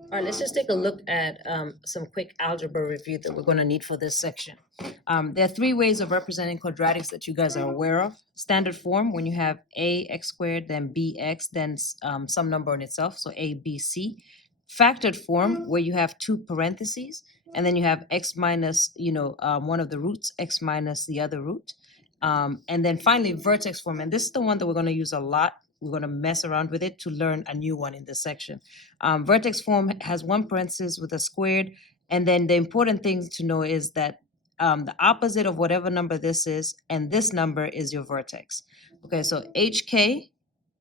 All right, let's just take a look at some quick algebra review that we're going to need for this section. There are three ways of representing quadratics that you guys are aware of. Standard form, when you have ax squared, then bx, then some number in itself, so a, b, c. Factored form, where you have two parentheses, and then you have x minus, one of the roots, x minus the other root. And then finally, vertex form, and this is the one that we're going to use a lot. We're going to mess around with it to learn a new one in this section. Vertex form has one parenthesis with a squared, and then the important thing to know is that the opposite of whatever number this is, and this number is your vertex. Okay, so HK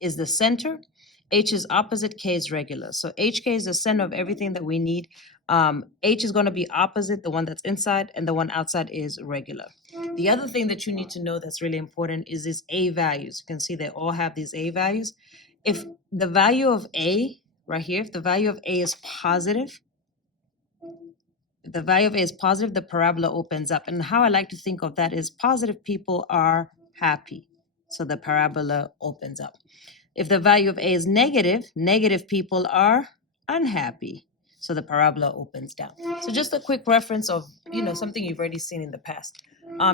is the center. H is opposite, K is regular. So HK is the center of everything that we need. H is going to be opposite, the one that's inside, and the one outside is regular. The other thing that you need to know that's really important is these A values. You can see they all have these A values. If the value of A, right here, if the value of A is positive, the parabola opens up. And how I like to think of that is positive people are happy. So the parabola opens up. If the value of A is negative, negative people are unhappy. So the parabola opens down. So just a quick reference of, something you've already seen in the past.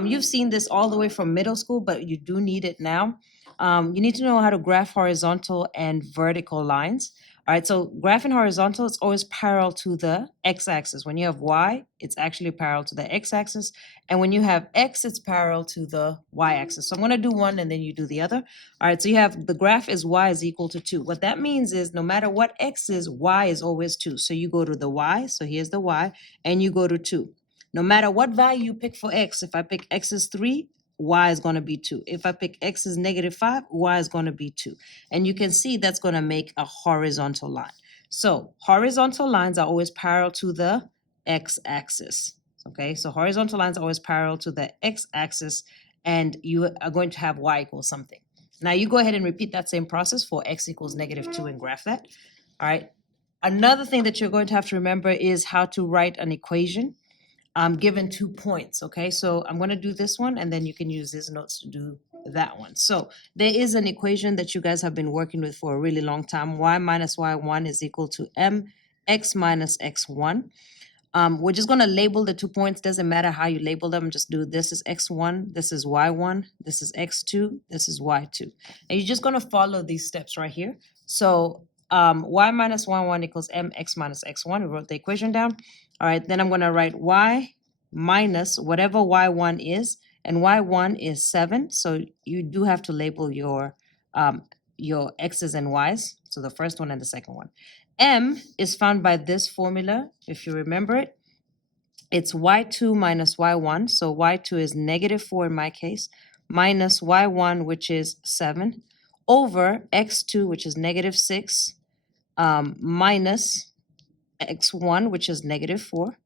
You've seen this all the way from middle school, but you do need it now. You need to know how to graph horizontal and vertical lines. All right, so graphing horizontal is always parallel to the x-axis. When you have y, it's actually parallel to the x-axis. And when you have x, it's parallel to the y-axis. So I'm going to do one and then you do the other. All right, so you have the graph is y is equal to 2. What that means is no matter what x is, y is always 2. So you go to the y, so here's the y, and you go to 2. No matter what value you pick for x, if I pick x is 3, y is going to be 2. If I pick x is negative 5, y is going to be 2. And you can see that's going to make a horizontal line. So horizontal lines are always parallel to the x-axis. Okay, so horizontal lines are always parallel to the x-axis, and you are going to have y equals something. Now you go ahead and repeat that same process for x equals negative 2 and graph that. All right. Another thing that you're going to have to remember is how to write an equation given 2 points. Okay, so I'm going to do this one, and then you can use these notes to do that one. So there is an equation that you guys have been working with for a really long time. Y minus y1 is equal to mx minus x1. We're just going to label the 2 points. Doesn't matter how you label them. Just do this is x1, this is y1, this is x2, this is y2. And you're just going to follow these steps right here. So y minus y1 equals mx minus x1. We wrote the equation down. All right, then I'm going to write y minus whatever y1 is, and y1 is 7. So you do have to label your x's and y's. So the first one and the second one. M is found by this formula, if you remember it. It's y2 minus y1, so y2 is negative 4 in my case, minus y1, which is 7, over x2, which is negative 6, minus x1, which is negative 4.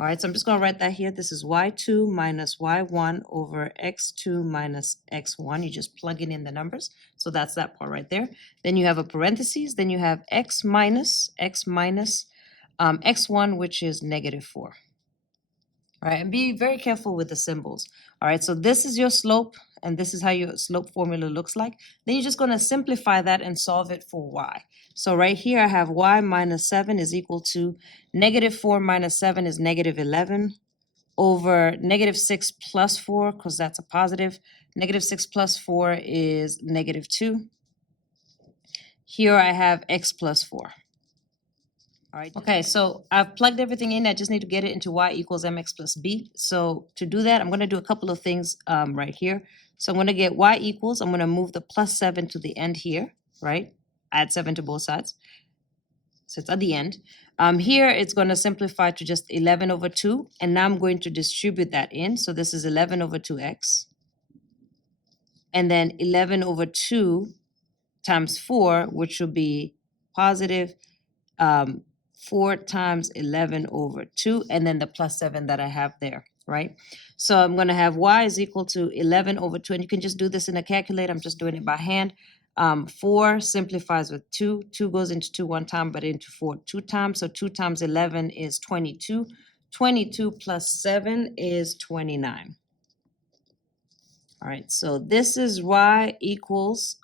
All right, so I'm just going to write that here. This is y2 minus y1 over x2 minus x1. You just plug in the numbers. So that's that part right there. Then you have a parentheses. Then you have x minus x1, which is negative 4. All right, and be very careful with the symbols. All right, so this is your slope, and this is how your slope formula looks like. Then you're just going to simplify that and solve it for y. So right here I have y minus 7 is equal to negative 4 minus 7 is negative 11 over negative 6 plus 4, because that's a positive. Negative 6 plus 4 is negative 2. Here I have x plus 4. All right. Okay, so I've plugged everything in. I just need to get it into y equals mx plus b. So to do that, I'm going to do a couple of things right here. So I'm going to get y equals, I'm going to move the plus 7 to the end here, right? Add 7 to both sides. So it's at the end. Here it's going to simplify to just 11 over 2. And now I'm going to distribute that in. So this is 11 over 2x. And then 11 over 2 times 4, which will be positive 4 times 11 over 2, and then the plus 7 that I have there, right? So I'm going to have y is equal to 11 over 2, and you can just do this in a calculator. I'm just doing it by hand. 4 simplifies with 2. 2 goes into 2 one time, but into 4 2 times. So 2 times 11 is 22. 22 plus 7 is 29. All right, so this is y equals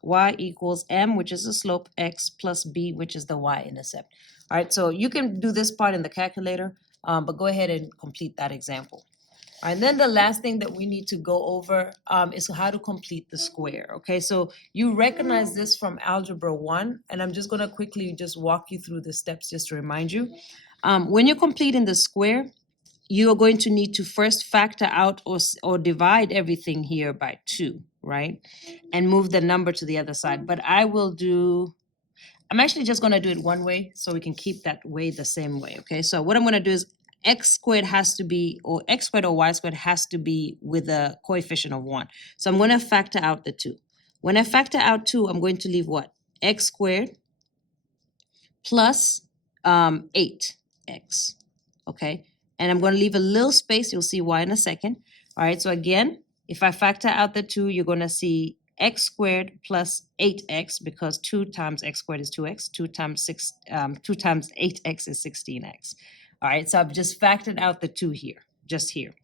m, which is the slope, x plus b, which is the y-intercept. All right, so you can do this part in the calculator, but go ahead and complete that example. All right, then the last thing that we need to go over is how to complete the square. Okay, so you recognize this from Algebra 1, and I'm just gonna quickly just walk you through the steps just to remind you. When you're completing the square, you are going to need to first factor out or divide everything here by 2, right? And move the number to the other side. But I'm actually just going to do it one way so we can keep that way the same way, okay? So what I'm going to do is x squared has to be, or x squared or y squared has to be with a coefficient of 1. So I'm going to factor out the 2. When I factor out 2, I'm going to leave what? X squared plus 8x, okay? And I'm going to leave a little space. You'll see why in a second. All right, so again, if I factor out the 2, you're going to see x squared plus 8x, because 2 times x squared is 2x, 2 times 8x is 16x. All right, so I've just factored out the 2 here, just here.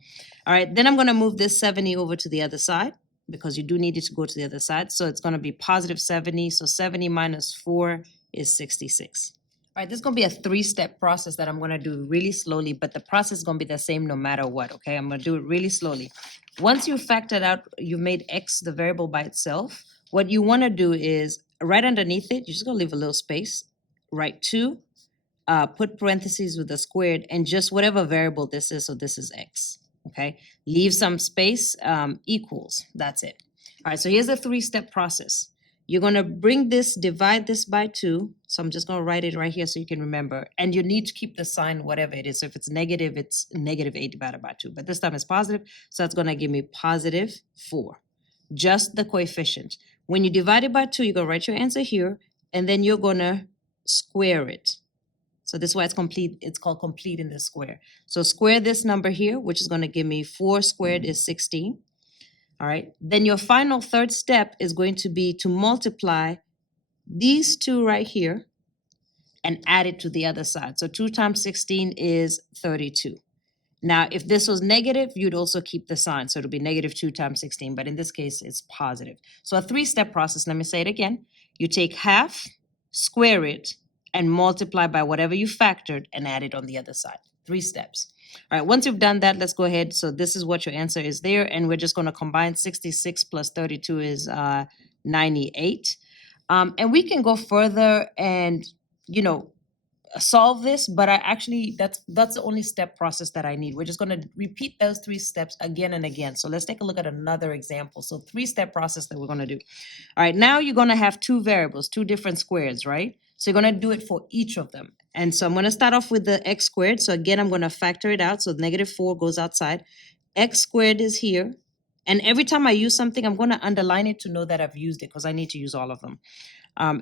All right, then I'm going to move this 70 over to the other side, because you do need it to go to the other side. So it's going to be positive 70. So 70 minus 4 is 66. All right, this is going to be a 3-step process that I'm going to do really slowly, but the process is going to be the same no matter what, okay? I'm going to do it really slowly. Once you've factored out, you've made x the variable by itself, what you want to do is right underneath it, you're just going to leave a little space, write 2, put parentheses with the squared, and just whatever variable this is, so this is x, okay? Leave some space, equals, that's it. All right, so here's the 3-step process. You're going to bring this, divide this by 2. So I'm just going to write it right here so you can remember. And you need to keep the sign whatever it is. So if it's negative, it's negative 8 divided by 2. But this time it's positive. So that's going to give me positive 4. Just the coefficient. When you divide it by 2, you're going to write your answer here. And then you're going to square it. So this is why it's complete. It's called complete in the square. So square this number here, which is going to give me 4 squared is 16. All right, then your final 3rd step is going to be to multiply these 2 right here and add it to the other side. So 2 times 16 is 32. Now, if this was negative, you'd also keep the sign. So it'll be negative 2 times 16, but in this case, it's positive. So a 3-step process, let me say it again. You take half, square it, and multiply by whatever you factored and add it on the other side. 3 steps. All right, once you've done that, let's go ahead. So this is what your answer is there, and we're just going to combine 66 plus 32 is 98. And we can go further and, solve this, but that's the only step process that I need. We're just going to repeat those 3 steps again and again. So let's take a look at another example. So 3-step process that we're going to do. All right, now you're going to have 2 variables, 2 different squares, right? So you're going to do it for each of them. And so I'm going to start off with the x squared. So again, I'm going to factor it out. So negative 4 goes outside. X squared is here. And every time I use something, I'm going to underline it to know that I've used it, because I need to use all of them.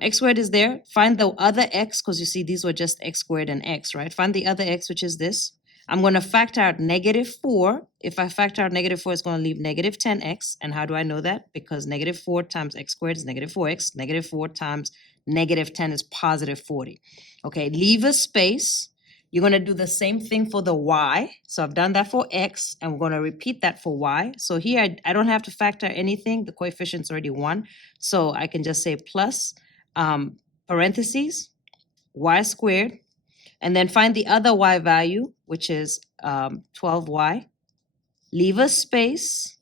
X squared is there. Find the other x, because you see these were just x squared and x, right? Find the other x, which is this. I'm going to factor out negative 4. If I factor out negative 4, it's going to leave negative 10x. And how do I know that? Because negative 4 times x squared is negative 4x. Negative 4 times negative 10 is positive 40. Okay, leave a space. You're going to do the same thing for the y. So I've done that for x, and we're going to repeat that for y. So here, I don't have to factor anything. The coefficient's already 1. So I can just say plus parentheses, y squared, and then find the other y value, which is 12y. Leave a space,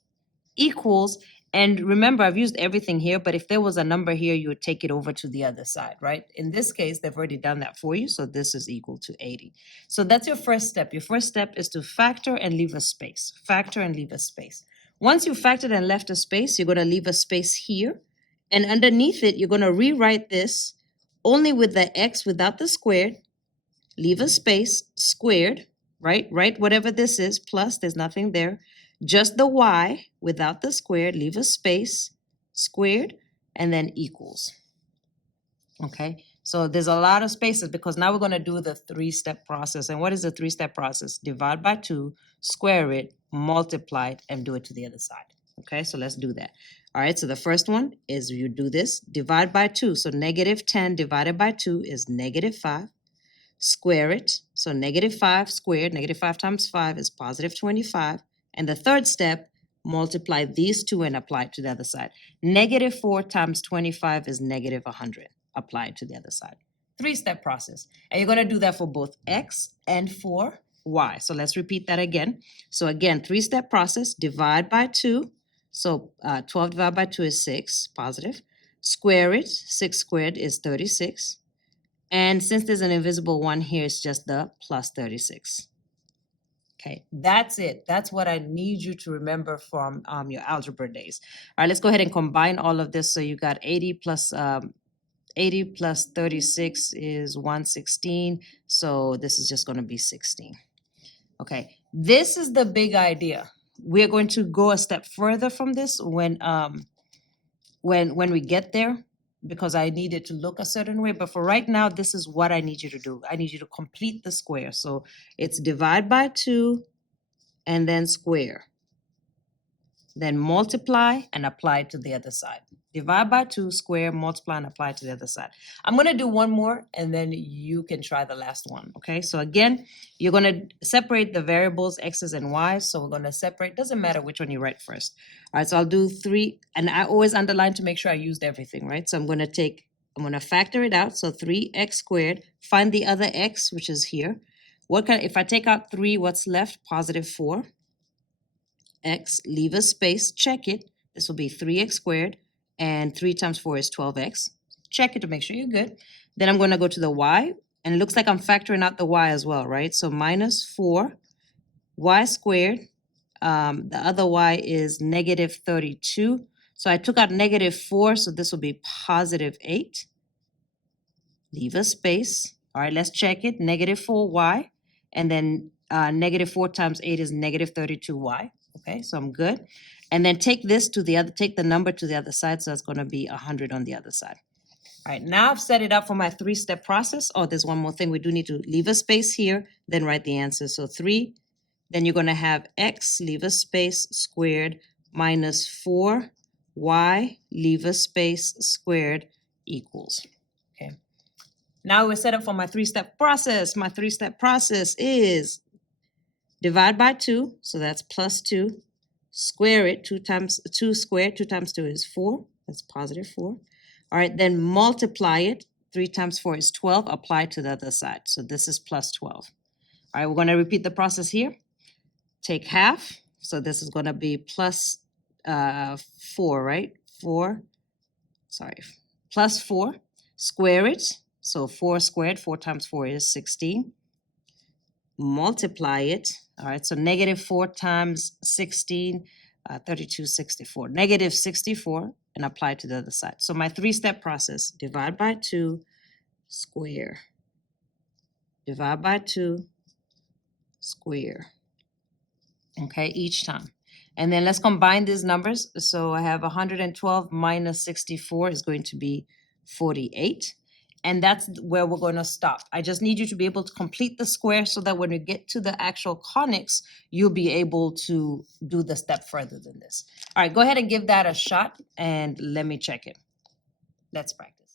equals, and remember, I've used everything here, but if there was a number here, you would take it over to the other side, right? In this case, they've already done that for you, so this is equal to 80. So that's your first step. Your first step is to factor and leave a space. Factor and leave a space. Once you've factored and left a space, you're going to leave a space here, and underneath it, you're going to rewrite this only with the x without the squared, leave a space, squared, right? Write whatever this is, plus, there's nothing there. Just the y without the squared, leave a space, squared, and then equals. Okay, so there's a lot of spaces because now we're going to do the 3-step process. And what is the 3-step process? Divide by 2, square it, multiply it, and do it to the other side. Okay, so let's do that. All right, so the first one is you do this, divide by 2. So negative 10 divided by 2 is negative 5. Square it. So negative 5 squared, negative 5 times 5 is positive 25. And the third step, multiply these two and apply it to the other side. Negative 4 times 25 is negative 100. Apply it to the other side. Three-step process. And you're going to do that for both x and for y. So let's repeat that again. So again, three-step process, divide by 2. So 12 divided by 2 is 6, positive. Square it, 6 squared is 36. And since there's an invisible 1 here, it's just the plus 36. Okay, that's it. That's what I need you to remember from your algebra days. All right, let's go ahead and combine all of this. So you got 80 plus 36 is 116. So this is just going to be 16. Okay, this is the big idea. We're going to go a step further from this when we get there, because I need it to look a certain way. But for right now, this is what I need you to do. I need you to complete the square. So it's divide by 2 and then square. Then multiply and apply to the other side. Divide by 2, square, multiply, and apply to the other side. I'm going to do one more, and then you can try the last one, okay? So again, you're going to separate the variables, x's and y's. So we're going to separate. Doesn't matter which one you write first. All right, so I'll do 3, and I always underline to make sure I used everything, right? So I'm going to factor it out. So 3x squared. Find the other x, which is here. If I take out 3, what's left? Positive 4. X, leave a space, check it. This will be 3x squared, and 3 times 4 is 12x. Check it to make sure you're good. Then I'm going to go to the y, and it looks like I'm factoring out the y as well, right? So minus 4, y squared. The other y is negative 32. So I took out negative 4, so this will be positive 8. Leave a space. All right, let's check it. Negative 4y, and then negative 4 times 8 is negative 32y. Okay, so I'm good. And then take the number to the other side, so that's going to be 100 on the other side. All right, now I've set it up for my three-step process. Oh, there's one more thing. We do need to leave a space here, then write the answer. So 3, then you're going to have x, leave a space, squared, minus 4, y, leave a space, squared, equals. Okay. Now we're set up for my three-step process. My three-step process is divide by 2, so that's plus 2. Square it, 2 times 2 squared, 2 times 2 is 4. That's positive 4. All right, then multiply it. 3 times 4 is 12. Apply to the other side. So this is plus 12. All right, we're going to repeat the process here. Take half. So this is going to be plus 4, right? Plus 4. Square it. So 4 squared, 4 times 4 is 16. Multiply it. All right, so negative 4 times 16, 32, 64. Negative 64, and apply to the other side. So my three-step process, divide by 2, square. Divide by 2, square. Okay, each time. And then let's combine these numbers. So I have 112 minus 64 is going to be 48. And that's where we're going to stop. I just need you to be able to complete the square so that when you get to the actual conics, you'll be able to do the step further than this. All right, go ahead and give that a shot and let me check it. Let's practice.